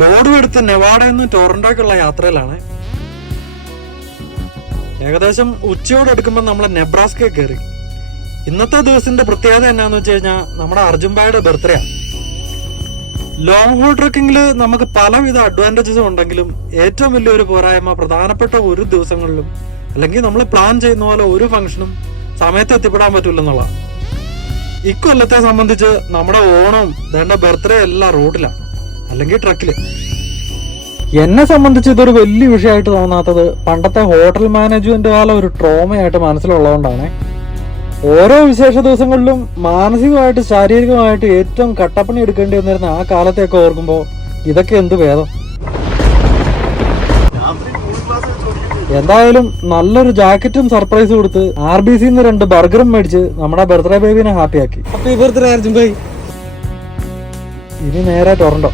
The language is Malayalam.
ലോഡും എടുത്ത് നെവാഡയിൽ നിന്ന് ടൊറന്റോയ്ക്കുള്ള യാത്രയിലാണ്. ഏകദേശം ഉച്ചയോടെടുക്കുമ്പോൾ നമ്മൾ നെബ്രാസ്കയിൽ കയറി. ഇന്നത്തെ ദിവസത്തിന്റെ പ്രത്യേകത എന്നാന്ന് വെച്ച് കഴിഞ്ഞാൽ നമ്മുടെ അർജുൻ ഭായിയുടെ ബർത്ത്ഡേ ആണ്. ലോങ് ഹോൾ ട്രക്കിങ്ങിൽ നമുക്ക് പലവിധ അഡ്വാൻറ്റേജസും ഉണ്ടെങ്കിലും ഏറ്റവും വലിയൊരു പോരായ്മ പ്രധാനപ്പെട്ട ഒരു ദിവസങ്ങളിലും അല്ലെങ്കിൽ നമ്മൾ പ്ലാൻ ചെയ്യുന്ന പോലെ ഒരു ഫംഗ്ഷനും സമയത്ത് എത്തിപ്പെടാൻ പറ്റില്ലെന്നുള്ളതാണ്. ഇക്കൊല്ലത്തെ സംബന്ധിച്ച് നമ്മുടെ ഓണവും വേണ്ട ബർത്ത്ഡേ എല്ലാം റോഡിലാണ് അല്ലെങ്കിൽ ട്രക്കില്. എന്നെ സംബന്ധിച്ച് ഇതൊരു വലിയ വിഷയമായിട്ട് തോന്നാത്തത് പണ്ടത്തെ ഹോട്ടൽ മാനേജ്മെന്റ് കാലം ഒരു ട്രോമയായിട്ട് മനസ്സിലുള്ളതുകൊണ്ടാണ്. ഓരോ വിശേഷ ദിവസങ്ങളിലും മാനസികമായിട്ട് ശാരീരികമായിട്ട് ഏറ്റവും കട്ടപ്പണി എടുക്കേണ്ടി വന്നിരുന്ന ആ കാലത്തെയൊക്കെ ഓർക്കുമ്പോൾ ഇതൊക്കെ എന്ത് ഭേദം. എന്തായാലും നല്ലൊരു ജാക്കറ്റും സർപ്രൈസ് കൊടുത്ത് RBCന്ന് 2 ബർഗറും മേടിച്ച് നമ്മുടെ ബർത്ത്ഡേ ബേബിനെ ഹാപ്പിയാക്കി. ഹാപ്പി ബർത്ത്ഡേ അർജുൻ ഭായ്. ഇനി നേരെ ടൊറന്റോ.